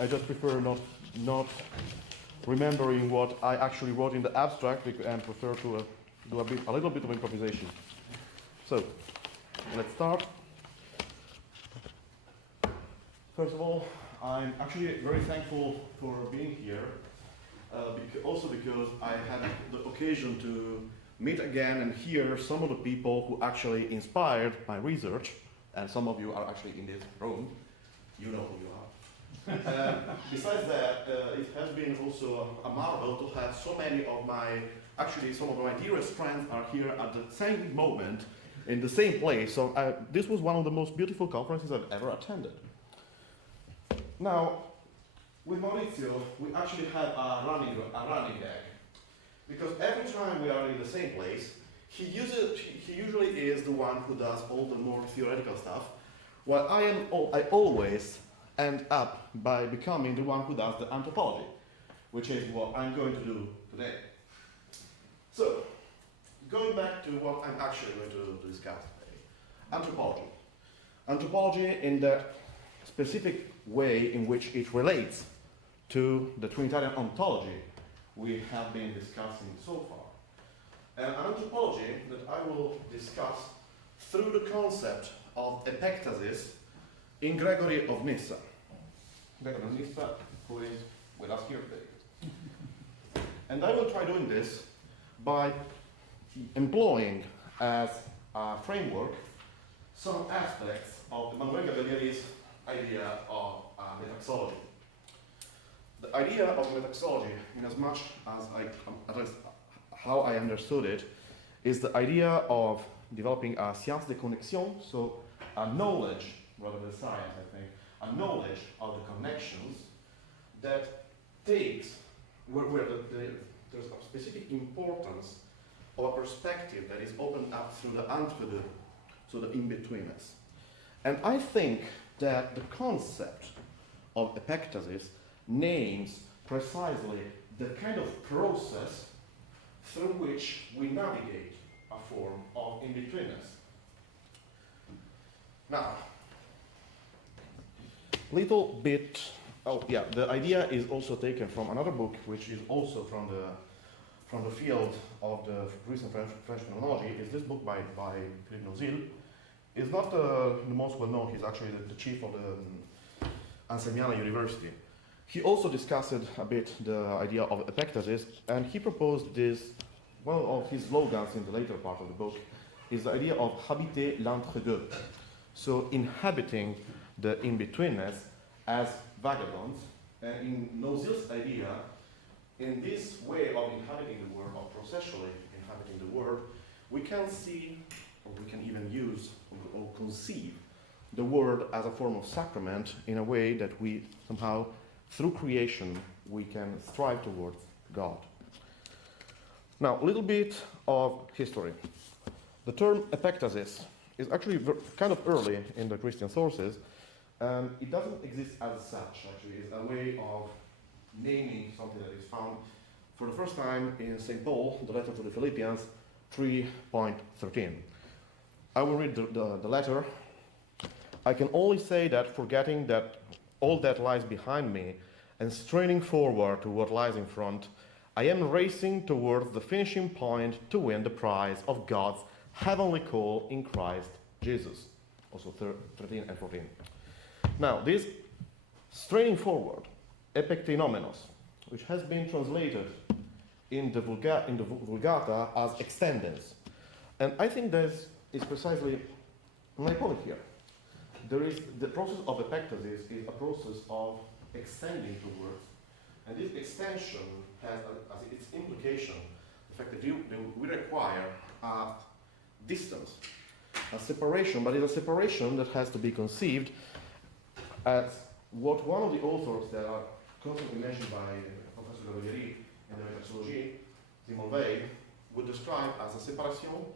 I just prefer not remembering what I actually wrote in the abstract and prefer to do a little bit of improvisation. So, let's start. First of all, I'm actually very thankful for being here, also because I had the occasion to meet again and hear some of the people who actually inspired my research, and some of you are actually in this room. You know who you are. Besides that, it has been also a marvel to have some of my dearest friends are here at the same moment, in the same place. So this was one of the most beautiful conferences I've ever attended. Now, with Maurizio, we actually have a running gag. Because every time we are in the same place, he usually is the one who does all the more theoretical stuff, while I always end up by becoming the one who does the anthropology, which is what I'm going to do today. So, going back to what I'm actually going to discuss today. Anthropology. Anthropology in that specific way in which it relates to the Trinitarian ontology we have been discussing so far. An anthropology that I will discuss through the concept of epektasis in Gregory of Nyssa. Gregory of Nyssa, who is with us here today. And I will try doing this by employing as a framework some aspects of Emanuele Gabellieri's idea of metaxology. The idea of metaxology, in as much as how I understood it, is the idea of developing a science de connexion, so a knowledge, rather than science, I think, a knowledge of the connections that takes, where there's a specific importance of a perspective that is opened up through the in-betweenness. And I think that the concept of epektasis names precisely the kind of process through which we navigate a form of in-betweenness. Now, the idea is also taken from another book, which is also from the field of the recent French phenomenology, is this book by Philippe Nozil. It's not the most well-known, he's actually the chief of the Anselmiana University. He also discussed a bit the idea of epektasis, and he proposed this, one of his slogans in the later part of the book, is the idea of habiter l'entre-deux. So inhabiting the in-betweenness as vagabonds. And in Nozil's idea, in this way of inhabiting the world, of processually inhabiting the world, we can see, or we can even use, or conceive the world as a form of sacrament in a way that we somehow, through creation, we can strive towards God. Now, a little bit of history. The term epektasis is actually kind of early in the Christian sources, and it doesn't exist as such, actually. It's a way of naming something that is found for the first time in St. Paul, the letter to the Philippians 3.13. I will read the letter. I can only say that forgetting that all that lies behind me and straining forward to what lies in front, I am racing towards the finishing point to win the prize of God's heavenly call in Christ Jesus. Also 13 and 14. Now, this straining forward, epekteinommenos, which has been translated in the Vulgata as extendens. And I think this is precisely my point here. There is the process of epektasis is a process of extending towards, and this extension has as its implication the fact that we require a distance, a separation, but it's a separation that has to be conceived as what one of the authors that are constantly mentioned by Professor Gabellieri in the Metaxology, Simon Weil, would describe as a separation.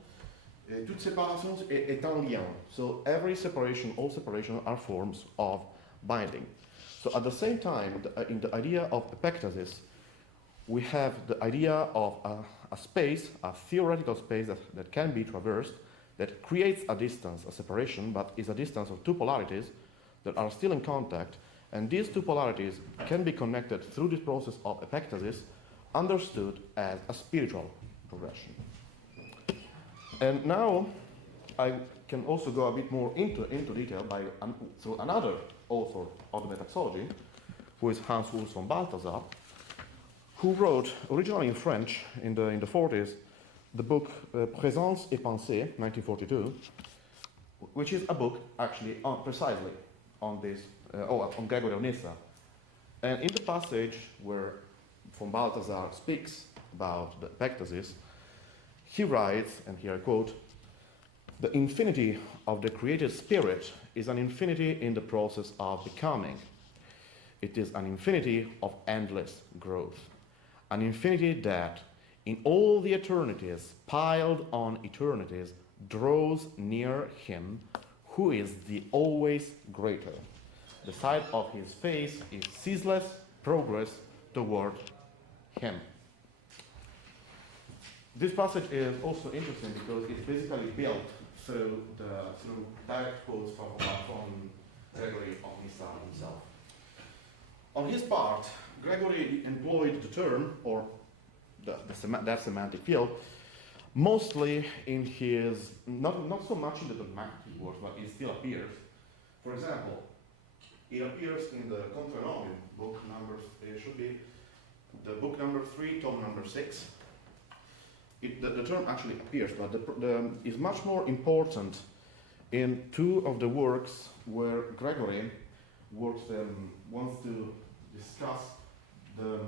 Toute séparation est un lien. So every separation, all separation are forms of binding. So at the same time, in the idea of epektasis, we have the idea of a space, a theoretical space that can be traversed, that creates a distance, a separation, but is a distance of two polarities that are still in contact, And these two polarities can be connected through this process of epektasis, understood as a spiritual progression. And now I can also go a bit more into detail through another author of the metaxology, who is Hans Urs von Balthasar, who wrote, originally in French in the 40s, the book Présence et Pensée, 1942, which is a book actually precisely on this, on Gregory of Nyssa. And in the passage where von Balthasar speaks about the epektasis, he writes, and here I quote, "The infinity of the created spirit is an infinity in the process of becoming. It is an infinity of endless growth, an infinity that, in all the eternities piled on eternities, draws near him who is the always greater. The sight of his face is ceaseless progress toward him." This passage is also interesting because it's basically built through direct quotes from Gregory of Nyssa himself. On his part, Gregory employed the term, or that semantic field, mostly in his, not so much in the dogmatic works, but it still appears. For example, it appears in the Contranomium book number, it should be the book number 3, tome number 6. The term actually appears, but is much more important in two of the works where Gregory wants to discuss the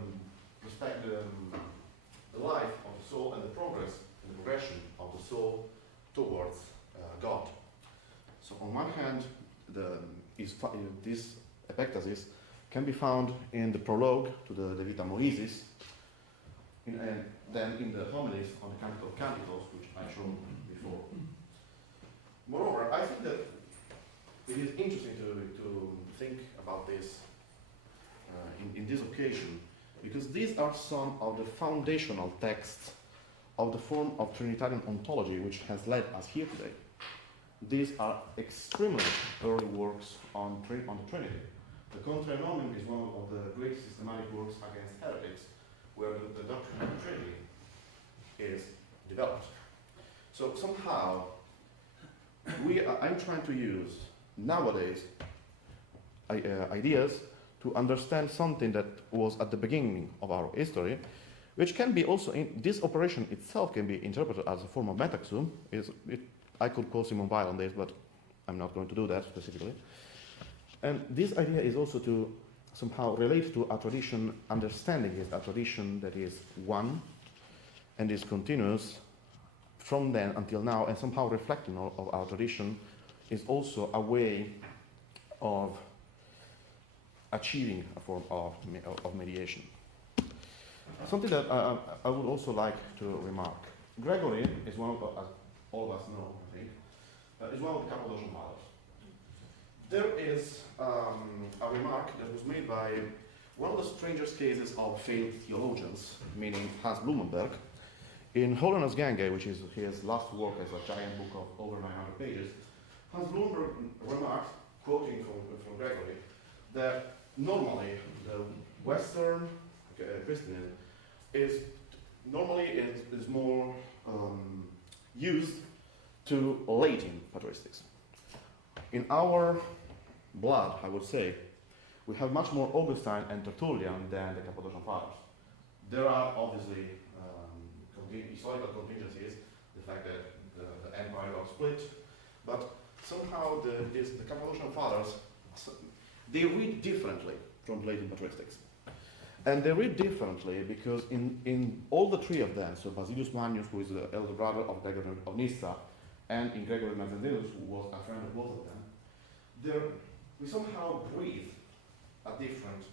life of the soul and the progress and the progression of the soul towards God. So on one hand, this epektasis can be found in the prologue to the De Vita Moisis, and then in the homilies on the Canticle of Canticles, which I showed before. Moreover, I think that it is interesting to think about this in this occasion, because these are some of the foundational texts of the form of Trinitarian ontology which has led us here today. These are extremely early works on the Trinity. The Contranomium is one of the great systematic works against heretics, where the doctrine of the Trinity is developed. So somehow, I'm trying to use nowadays ideas to understand something that was at the beginning of our history, which can be also, this operation itself can be interpreted as a form of metaxum. I could call Simon Weil on this, but I'm not going to do that specifically. And this idea is also to somehow relate to a tradition, understanding is a tradition that is one and is continuous from then until now, and somehow reflecting of our tradition is also a way of achieving a form of mediation. Something that I would also like to remark. Gregory is one of, as all of us know, I think, is one of the Cappadocian Fathers. There is a remark that was made by one of the strangest cases of failed theologians, meaning Hans Blumenberg, in Holiness Gange, which is his last work as a giant book of over 900 pages. Hans Blumenberg remarked, quoting from Gregory, that normally the Western Christianism is more used to Latin patristics. In our blood, I would say, we have much more Augustine and Tertullian than the Cappadocian Fathers. There are obviously historical contingencies, the fact that the empire got split, but somehow the Cappadocian Fathers, they read differently from Latin patristics. And they read differently because in all the three of them, so Basilius Magnus, who is the elder brother of Gregory of Nyssa, and in Gregory Nazianzus, who was a friend of both of them, we somehow breathe a different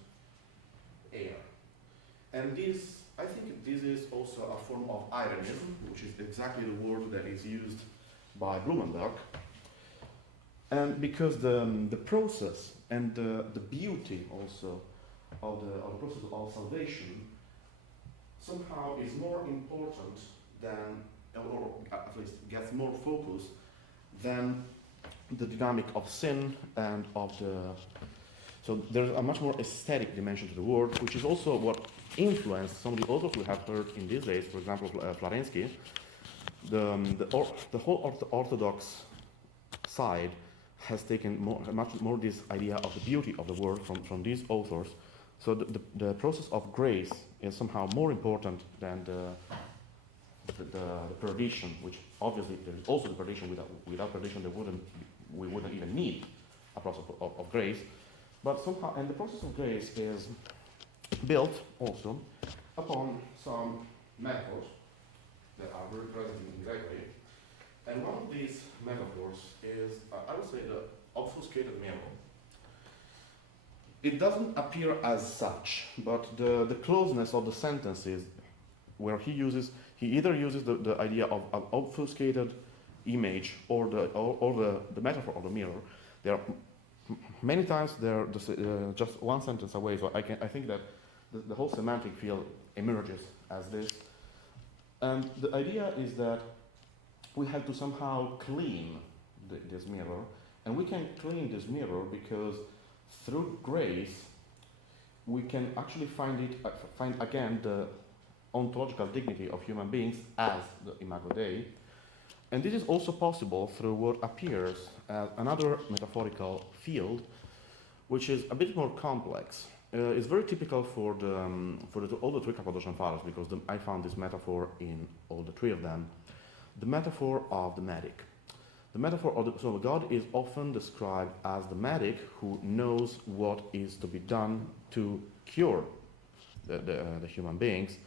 air. And this, I think this is also a form of ironism, which is exactly the word that is used by Blumenberg. And because the process and the beauty also of the process of salvation somehow is more important than, or at least gets more focus than the dynamic of sin and of So there's a much more aesthetic dimension to the word, which is also what influenced some of the authors we have heard in these days, for example, Florensky. The whole orthodox side has taken much more this idea of the beauty of the word from these authors. So the process of grace is somehow more important than the perdition, which obviously there is also the perdition. Without perdition, we wouldn't even need a process of grace. But somehow, and the process of grace is built also upon some metaphors that are very present in Gregory. And one of these metaphors is, I would say, the obfuscated mirror. It doesn't appear as such, but the closeness of the sentences where he either uses the idea of an obfuscated image or the metaphor of the mirror. There are many times they're just one sentence away, so I think that the whole semantic field emerges as this. And the idea is that we have to somehow clean this mirror, and we can clean this mirror because through grace we can actually find again the ontological dignity of human beings as the Imago Dei. And this is also possible through what appears as another metaphorical field, which is a bit more complex. It's very typical for all the three Cappadocian fathers, because I found this metaphor in all the three of them. The metaphor of the medic. The metaphor of so God is often described as the medic who knows what is to be done to cure the human beings.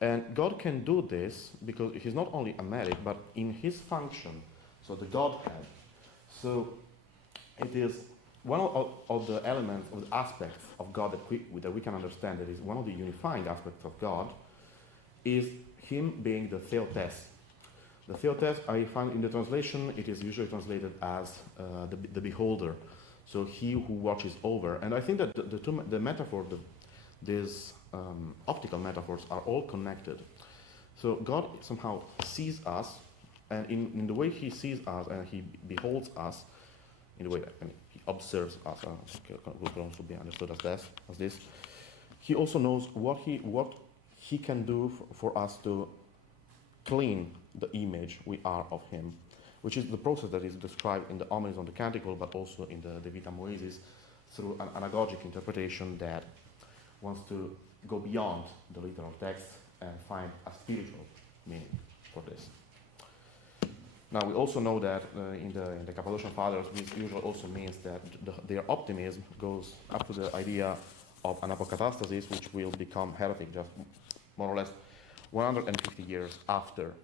And God can do this because he's not only a medic, but in his function, so the Godhead. So it is one of the elements, of the aspects of God that we can understand, that is one of the unifying aspects of God, is him being the Theotes. The Theotes, I find in the translation, it is usually translated as the beholder, so he who watches over. And I think that the metaphor, these optical metaphors are all connected. So God somehow sees us, and in the way he sees us and he beholds us, in the way that he observes us, could also be understood as this. He also knows what he can do for us to clean the image we are of him, which is the process that is described in the homilies on the Canticle, but also in the De Vita Moesis, through an anagogic interpretation that wants to go beyond the literal text and find a spiritual meaning for this. Now, we also know that in the Cappadocian Fathers, this usually also means that their optimism goes up to the idea of an apocatastasis, which will become heretic just more or less 150 years after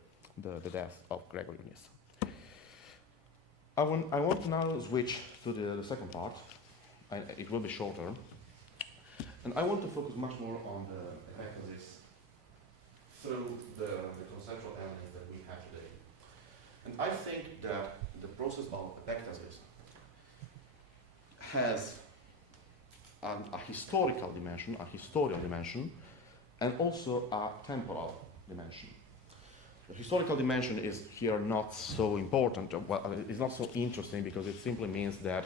the death of Gregory of Nyssa. I want now to switch to the second part, and it will be shorter. And I want to focus much more on the Epektasis through the conceptual elements that we have today. And I think that the process of Epektasis has a historical dimension, a historical dimension, and also a temporal dimension. The historical dimension is here not so important, well, it's not so interesting, because it simply means that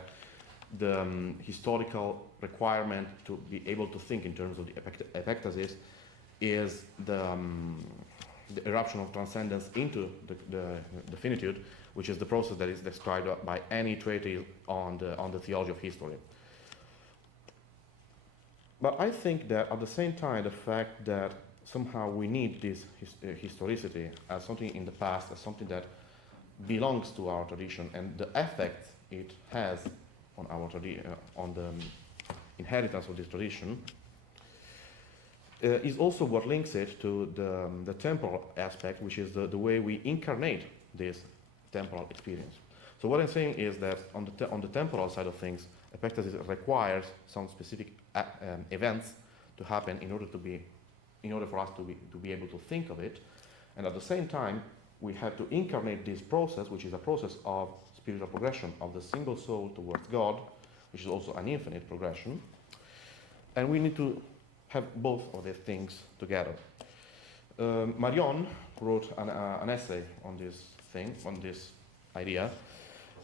the historical requirement to be able to think in terms of the Epektasis is the eruption of transcendence into the finitude, which is the process that is described by any treatise on the theology of history. But I think that at the same time, the fact that somehow we need this historicity as something in the past, as something that belongs to our tradition, and the effect it has on our on the inheritance of this tradition, is also what links it to the temporal aspect, which is the way we incarnate this temporal experience. So what I'm saying is that on the temporal side of things, Epektasis requires some specific events to happen in order for us to be able to think of it, and at the same time we have to incarnate this process, which is a process of spiritual progression of the single soul towards God, which is also an infinite progression, and we need to have both of these things together. Marion wrote an essay on this idea,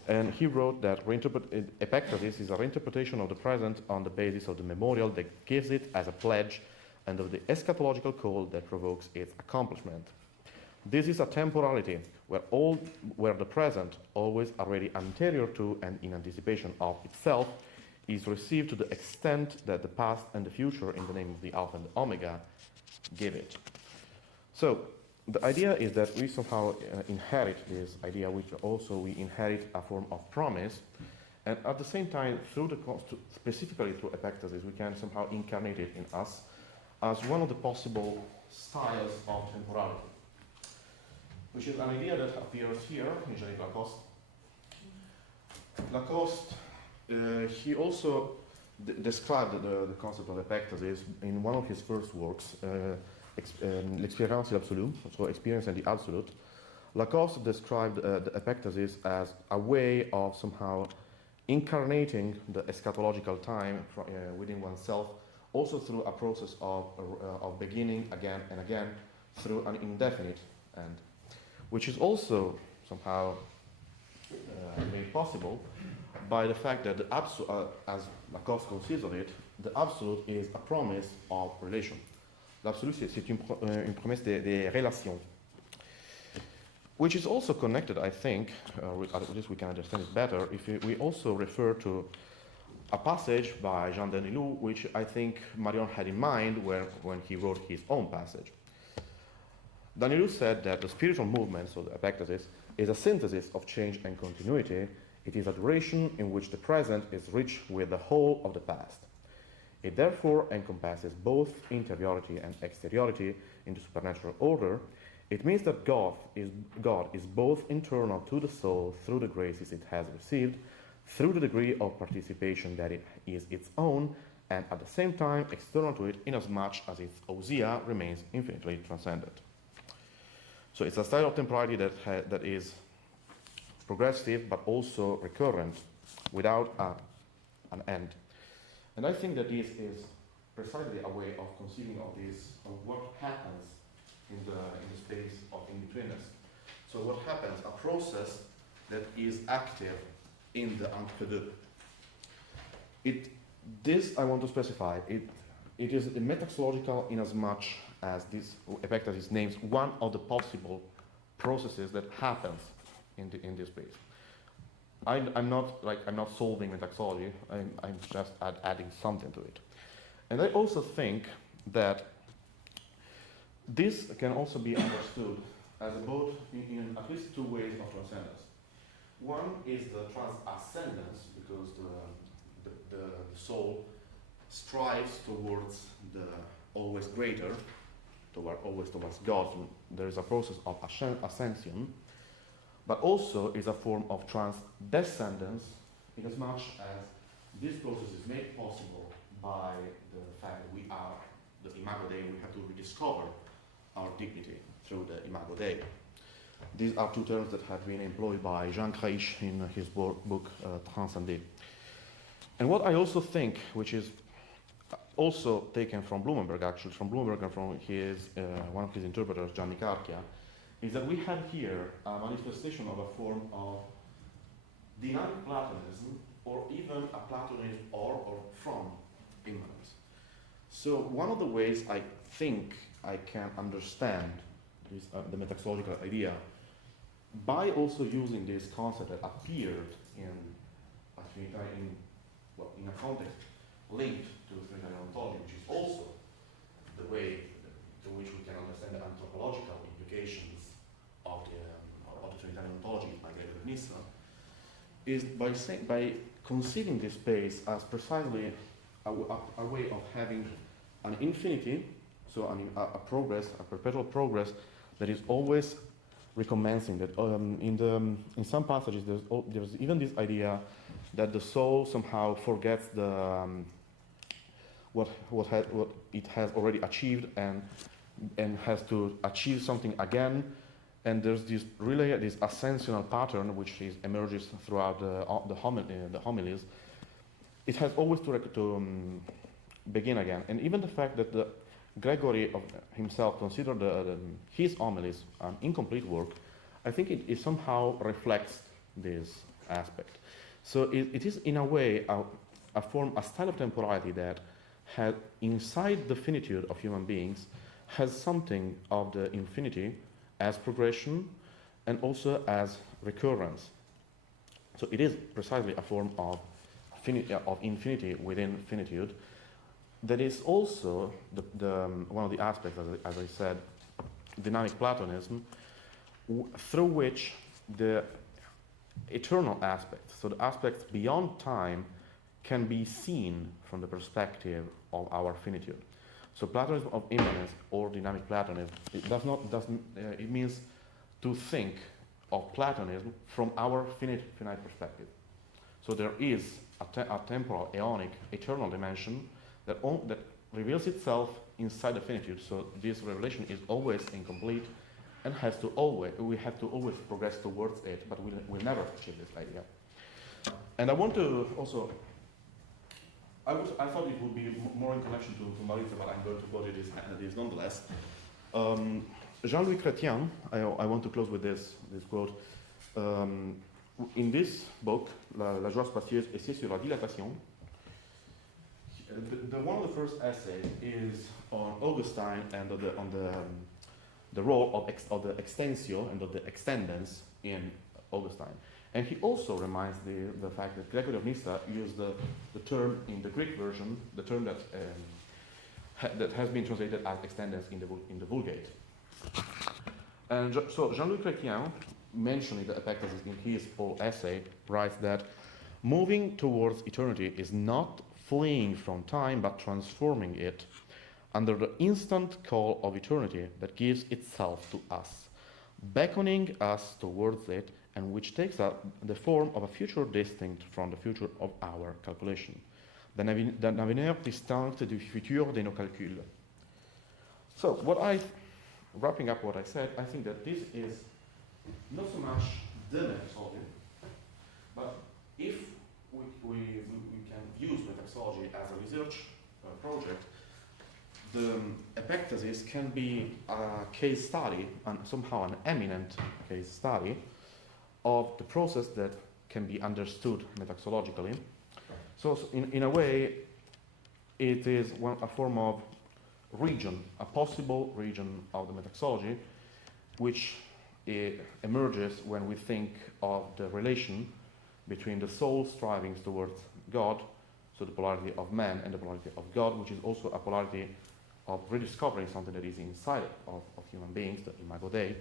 And he wrote that Epektasis is a reinterpretation of the present on the basis of the memorial that gives it as a pledge and of the eschatological call that provokes its accomplishment. This is a temporality where the present, always already anterior to and in anticipation of itself, is received to the extent that the past and the future, in the name of the Alpha and the Omega, give it. So the idea is that we somehow inherit this idea, which also we inherit a form of promise, and at the same time, specifically through Epektasis, we can somehow incarnate it in us as one of the possible styles of temporality, which is an idea that appears here in Jean-Jacques Lacoste. Lacoste, he also described the concept of Epektasis in one of his first works, L'expérience et l'absolu, so Experience and the Absolute. Lacoste described the Epektasis as a way of somehow incarnating the eschatological time within oneself, also through a process of beginning again and again through an indefinite end, which is also somehow made possible by the fact that the absolute, as Lacoste considers it, the absolute is a promise of relation. L'absolu, c'est une promesse des relations, which is also connected, I think, at least we can understand it better, if we also refer to a passage by Jean Danilou, which I think Marion had in mind when he wrote his own passage. Danilou said that the spiritual movement, so the Epektasis, is a synthesis of change and continuity. It is a duration in which the present is rich with the whole of the past. It therefore encompasses both interiority and exteriority in the supernatural order. It means that God is both internal to the soul through the graces it has received, through the degree of participation that it is its own, and at the same time external to it inasmuch as its ousia remains infinitely transcendent. So it's a style of temporality that is progressive but also recurrent without an end. And I think that this is precisely a way of conceiving of what happens in the space of in-betweenness. So what happens, a process that is active in the entre-deux. This I want to specify. It is metaxological in as much as this Epektasis names one of the possible processes that happens in this space. I'm not solving metaxology. I'm just adding something to it. And I also think that this can also be understood as both in at least two ways of transcendence. One is the transascendence, because the soul strives towards the always greater, always towards God. There is a process of ascension, but also is a form of transdescendence, in as much as this process is made possible by the fact that we are the Imago Dei, and we have to rediscover our dignity through the Imago Dei. These are two terms that have been employed by Jean Craich in his book Transcender. And what I also think, which is also taken from Blumenberg, actually, from Blumenberg and from his one of his interpreters, Gianni Carchia, is that we have here a manifestation of a form of dynamic Platonism, or even a Platonism or from immanence. So one of the ways I think I can understand this, the metaxological idea, by also using this concept that appeared in a context linked to Trinitarian ontology, which is also the way to which we can understand the anthropological implications of the Trinitarian ontology by Gregor Nyssa, is by conceiving this space as precisely a way of having an infinity, so a progress, a perpetual progress that is always recommencing. That in some passages there's even this idea that the soul somehow forgets what it has already achieved and has to achieve something again. And there's this ascensional pattern which emerges throughout the homilies. It has always to begin again. And even the fact that Gregory himself considered his homilies an incomplete work, I think it somehow reflects this aspect. So it is in a way a style of temporality that has inside the finitude of human beings has something of the infinity as progression and also as recurrence. So it is precisely a form of infinity within finitude. That is also one of the aspects, as I said, dynamic Platonism, through which the eternal aspect, so the aspects beyond time, can be seen from the perspective of our finitude. So Platonism of immanence or dynamic Platonism, it means to think of Platonism from our finite perspective. So there is a temporal, aeonic, eternal dimension that reveals itself inside the finitude. So this revelation is always incomplete and we have to always progress towards it, but we'll never achieve this idea. And I want to also, I thought it would be more in connection to Maurizio, but I'm going to quote it nonetheless. Jean-Louis Chrétien, I want to close with this quote. In this book, La joie spacieuse essai sur la dilatation, one of the first essays is on Augustine and on the role of the extensio and of the extendence in Augustine. And he also reminds the fact that Gregory of Nyssa used the term in the Greek version, the term that has been translated as extendence in the Vulgate. And so Jean-Louis Chrétien, mentioning the Epektasis in his whole essay, writes that moving towards eternity is not fleeing from time but transforming it under the instant call of eternity that gives itself to us, beckoning us towards it, and which takes the form of a future distinct from the future of our calculation, d'un avenir distinct du futur de nos calculs. So wrapping up what I said, I think that this is not so much the metaxology, but if we can use metaxology as a research project, the Epektasis can be a case study, and somehow an eminent case study, of the process that can be understood metaxologically. So in a way, it is a form of region, a possible region of the metaxology, which emerges when we think of the relation between the soul striving towards God, so the polarity of man and the polarity of God, which is also a polarity of rediscovering something that is inside of human beings, the imago Dei,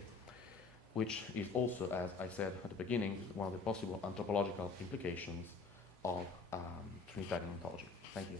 which is also, as I said at the beginning, one of the possible anthropological implications of Trinitarian ontology. Thank you.